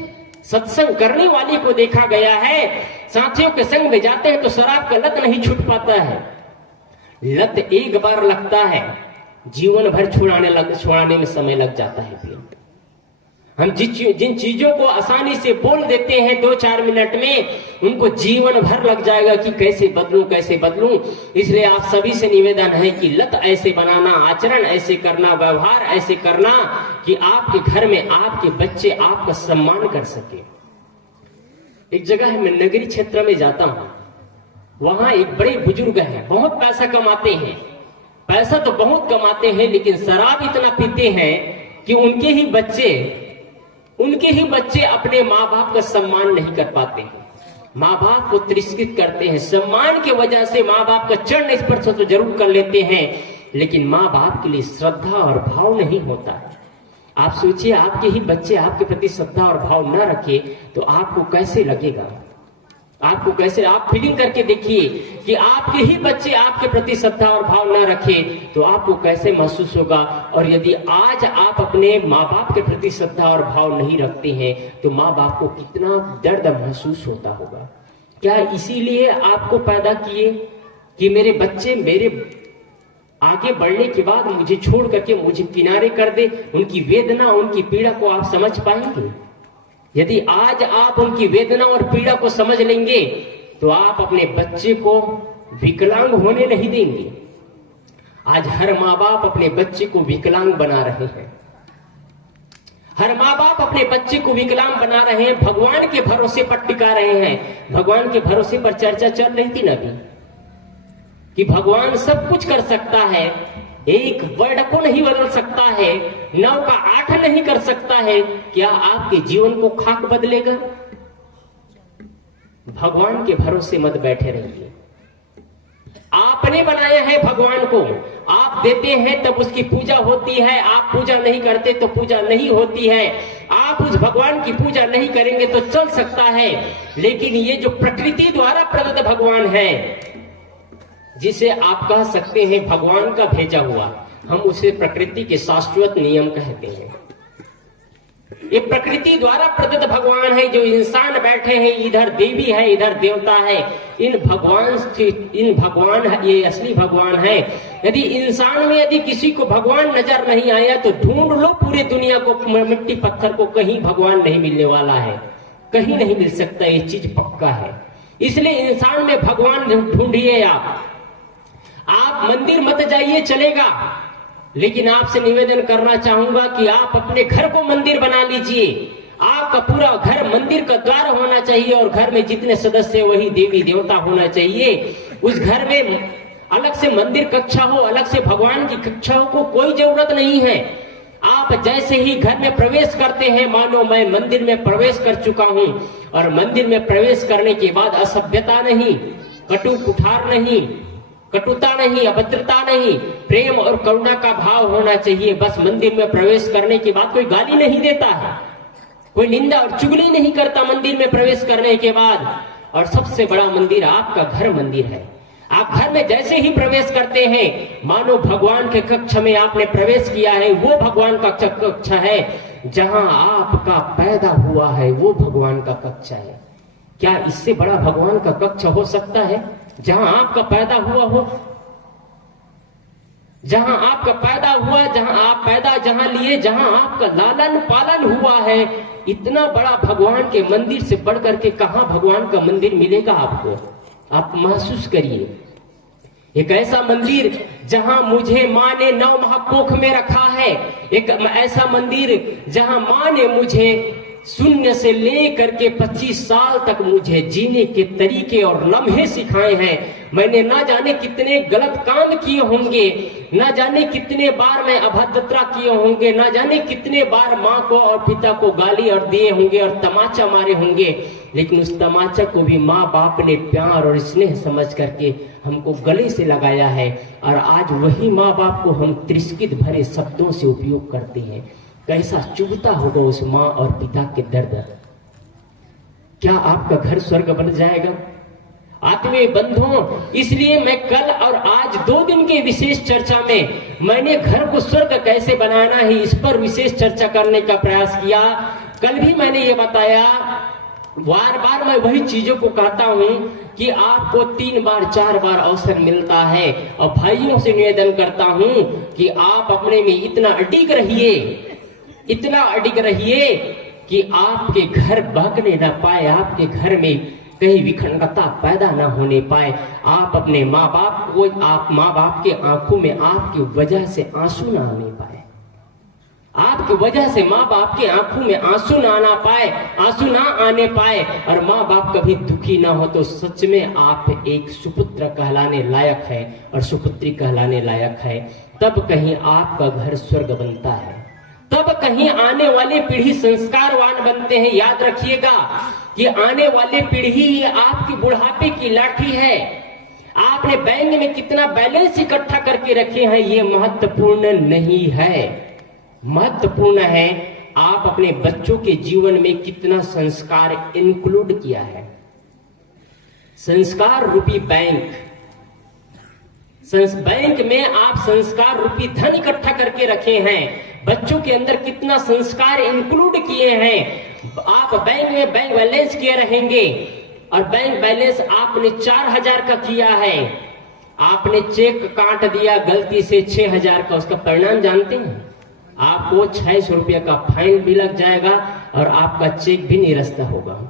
सत्संग करने वाले को देखा गया है, साथियों के संग में जाते हैं तो शराब का लत नहीं छूट पाता है। लत एक बार लगता है, जीवन भर छुड़ाने में समय लग जाता है। फिर हम जिन चीजों को आसानी से बोल देते हैं 2-4 मिनट में, उनको जीवन भर लग जाएगा कि कैसे बदलूं कैसे बदलूं। इसलिए आप सभी से निवेदन है कि लत ऐसे बनाना, आचरण ऐसे करना, व्यवहार ऐसे करना कि आपके घर में आपके बच्चे आपका सम्मान कर सके। एक जगह है, मैं नगरी क्षेत्र में जाता हूं, वहां एक बड़े बुजुर्ग हैं, बहुत पैसा कमाते हैं, पैसा तो बहुत कमाते हैं, लेकिन शराब इतना पीते हैं कि उनके ही बच्चे अपने माँ बाप का सम्मान नहीं कर पाते हैं, माँ बाप को तिरस्कृत करते हैं। सम्मान की वजह से माँ बाप का चरण स्पर्श तो जरूर कर लेते हैं, लेकिन माँ बाप के लिए श्रद्धा और भाव नहीं होता है। आप सोचिए, आपके ही बच्चे आपके प्रति श्रद्धा और भाव न रखे तो आपको कैसे लगेगा? आपको कैसे, आप फीलिंग करके देखिए कि आपके ही बच्चे आपके प्रति श्रद्धा और भाव न रखे तो आपको कैसे महसूस होगा। और यदि आज आप अपने माँ बाप के प्रति श्रद्धा और भाव नहीं रखते हैं तो माँ बाप को कितना दर्द महसूस होता होगा। क्या इसीलिए आपको पैदा किए कि मेरे बच्चे मेरे आगे बढ़ने के बाद मुझे छोड़ करके मुझे किनारे कर दे? उनकी वेदना, उनकी पीड़ा को आप समझ पाएंगे? यदि आज आप उनकी वेदना और पीड़ा को समझ लेंगे तो आप अपने बच्चे को विकलांग होने नहीं देंगे। आज हर माँ बाप अपने बच्चे को विकलांग बना रहे हैं, हर माँ बाप अपने बच्चे को विकलांग बना रहे हैं, भगवान के भरोसे पर टिका रहे हैं। भगवान के भरोसे पर चर्चा चल रही थी ना अभी कि भगवान सब कुछ कर सकता है, एक वर्ड को नहीं बदल सकता है, 9 का 8 नहीं कर सकता है। क्या आपके जीवन को खाक बदलेगा? भगवान के भरोसे मत बैठे रहिए। आपने बनाया है भगवान को, आप देते हैं तब उसकी पूजा होती है, आप पूजा नहीं करते तो पूजा नहीं होती है। आप उस भगवान की पूजा नहीं करेंगे तो चल सकता है, लेकिन ये जो प्रकृति द्वारा प्रदत्त भगवान है, जिसे आप कह सकते हैं भगवान का भेजा हुआ, हम उसे प्रकृति के शाश्वत नियम कहते हैं। ये प्रकृति द्वारा प्रदत्त भगवान है। जो इंसान बैठे हैं, इधर देवी है इधर देवता है, इन भगवान ये असली भगवान है। यदि इंसान में यदि किसी को भगवान नजर नहीं आया तो ढूंढ लो पूरी दुनिया को, मिट्टी पत्थर को, कहीं भगवान नहीं मिलने वाला है, कहीं नहीं मिल सकता, ये चीज पक्का है। इसलिए इंसान में भगवान ढूंढिए। आप मंदिर मत जाइए, चलेगा, लेकिन आपसे निवेदन करना चाहूंगा कि आप अपने घर को मंदिर बना लीजिए। आपका पूरा घर मंदिर का द्वार होना चाहिए और घर में जितने सदस्य वही देवी देवता होना चाहिए। उस घर में अलग से मंदिर कक्षा हो, अलग से भगवान की कक्षाओं को कोई जरूरत नहीं है। आप जैसे ही घर में प्रवेश करते हैं, मानो मैं मंदिर में प्रवेश कर चुका हूं, और मंदिर में प्रवेश करने के बाद असभ्यता नहीं, कटु कुठार नहीं, कटुता नहीं, अभद्रता नहीं, प्रेम और करुणा का भाव होना चाहिए। बस मंदिर में प्रवेश करने के बाद कोई गाली नहीं देता है, कोई निंदा और चुगली नहीं करता मंदिर में प्रवेश करने के बाद। और सबसे बड़ा मंदिर आपका घर मंदिर है। आप घर में जैसे ही प्रवेश करते हैं, मानो भगवान के कक्ष में आपने प्रवेश किया है। वो भगवान का कक्ष है, जहां आपका पैदा हुआ है वो भगवान का कक्ष है। क्या इससे बड़ा भगवान का कक्ष हो सकता है? जहां आपका पैदा हुआ हो, जहां आपका पैदा हुआ, जहां आप पैदा जहां लिए, जहां आपका लालन पालन हुआ है, इतना बड़ा भगवान के मंदिर से बढ़कर के कहां भगवान का मंदिर मिलेगा आपको? आप महसूस करिए, एक ऐसा मंदिर जहां मुझे माँ ने 9 माह कोख में रखा है, एक ऐसा मंदिर जहां माँ ने मुझे शून्य से लेकर के 25 साल तक मुझे जीने के तरीके और लम्हे सिखाए हैं। मैंने ना जाने कितने गलत काम किए होंगे, ना जाने कितने बार मैं अभद्रता किए होंगे, ना जाने कितने बार माँ को और पिता को गाली और दिए होंगे और तमाचा मारे होंगे, लेकिन उस तमाचा को भी माँ बाप ने प्यार और स्नेह समझ करके हमको गले से लगाया है। और आज वही माँ बाप को हम तिरस्कृत भरे शब्दों से उपयोग करते हैं। कैसा चुभता होगा उस माँ और पिता के दर्द। क्या आपका घर स्वर्ग बन जाएगा? आत्मीय बंधुओं, इसलिए मैं कल और आज 2 दिन की विशेष चर्चा में मैंने घर को स्वर्ग कैसे बनाना है इस पर विशेष चर्चा करने का प्रयास किया। कल भी मैंने ये बताया, बार बार मैं वही चीजों को कहता हूं कि आपको 3 बार 4 बार अवसर मिलता है। और भाइयों से निवेदन करता हूं कि आप अपने में इतना अडिग रहिए, इतना अडिग रहिए कि आपके घर बहकने ना पाए, आपके घर में कहीं विखंडता पैदा ना होने पाए। आप अपने माँ बाप को, आप माँ बाप के आंखों में आपकी वजह से आंसू ना आने पाए, आपकी वजह से माँ बाप के आंखों में आंसू ना आना पाए, आंसू ना आने पाए, और माँ बाप कभी दुखी ना हो, तो सच में आप एक सुपुत्र कहलाने लायक है और सुपुत्री कहलाने लायक है। तब कहीं आपका घर स्वर्ग बनता है, तब कहीं आने वाली पीढ़ी संस्कारवान बनते हैं। याद रखिएगा कि आने वाली पीढ़ी ही आपकी बुढ़ापे की लाठी है। आपने बैंक में कितना बैलेंस इकट्ठा करके रखे हैं ये महत्वपूर्ण नहीं है। महत्वपूर्ण है आप अपने बच्चों के जीवन में कितना संस्कार इंक्लूड किया है। संस्कार रूपी बैंक में आप संस्कार रूपी धन इकट्ठा करके रखे हैं। बच्चों के अंदर कितना संस्कार इंक्लूड किए हैं। आप बैंक में बैंक बैलेंस किए रहेंगे, और बैंक बैलेंस आपने 4000 का किया है, आपने चेक काट दिया गलती से 6000 का, उसका परिणाम जानते हैं? आपको 600 रुपया का फाइन भी लग जाएगा और आपका चेक भी निरस्त होगा।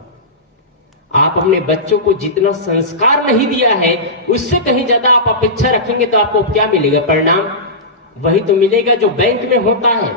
आप अपने बच्चों को जितना संस्कार नहीं दिया है उससे कहीं ज्यादा आप अपेक्षा रखेंगे तो आपको क्या मिलेगा? परिणाम वही तो मिलेगा जो बैंक में होता है।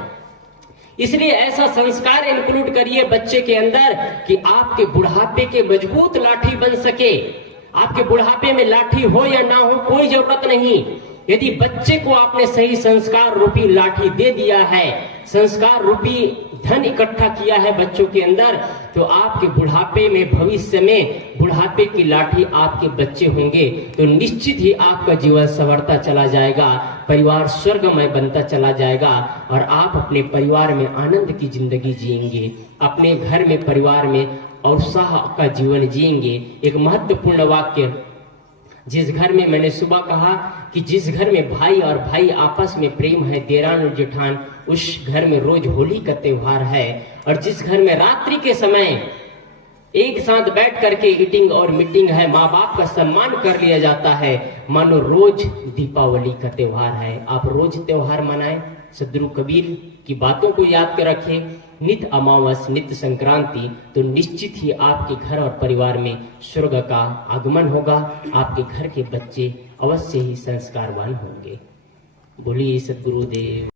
इसलिए ऐसा संस्कार इंक्लूड करिए बच्चे के अंदर कि आपके बुढ़ापे के मजबूत लाठी बन सके। आपके बुढ़ापे में लाठी हो या ना हो कोई जरूरत नहीं, यदि बच्चे को आपने सही संस्कार रूपी लाठी दे दिया है, संस्कार रूपी धन इकट्ठा किया है बच्चों के अंदर, तो आपके बुढ़ापे में, भविष्य में बुढ़ापे की लाठी आपके बच्चे होंगे, तो निश्चित ही आपका जीवन संवरता चला जाएगा, परिवार स्वर्गमय बनता चला जाएगा, और आप अपने परिवार में आनंद की जिंदगी जिएंगे, अपने घर में, परिवार में उत्साह का जीवन जिएंगे। एक महत्वपूर्ण वाक्य, जिस घर में, मैंने सुबह कहा कि जिस घर में भाई और भाई आपस में प्रेम है, देरान और जेठान, उस घर में रोज होली का त्योहार है। और जिस घर में रात्रि के समय एक साथ बैठ करके ईटिंग और मीटिंग है, माँ बाप का सम्मान कर लिया जाता है, मानो रोज दीपावली का त्योहार है। आप रोज त्योहार मनाएं, सदगुरु कबीर की बातों को याद कर रखें, नित्य अमावस, नित्य संक्रांति, तो निश्चित ही आपके घर और परिवार में स्वर्ग का आगमन होगा। आपके घर के बच्चे अवश्य ही संस्कारवान होंगे। बोलिए सदगुरुदेव।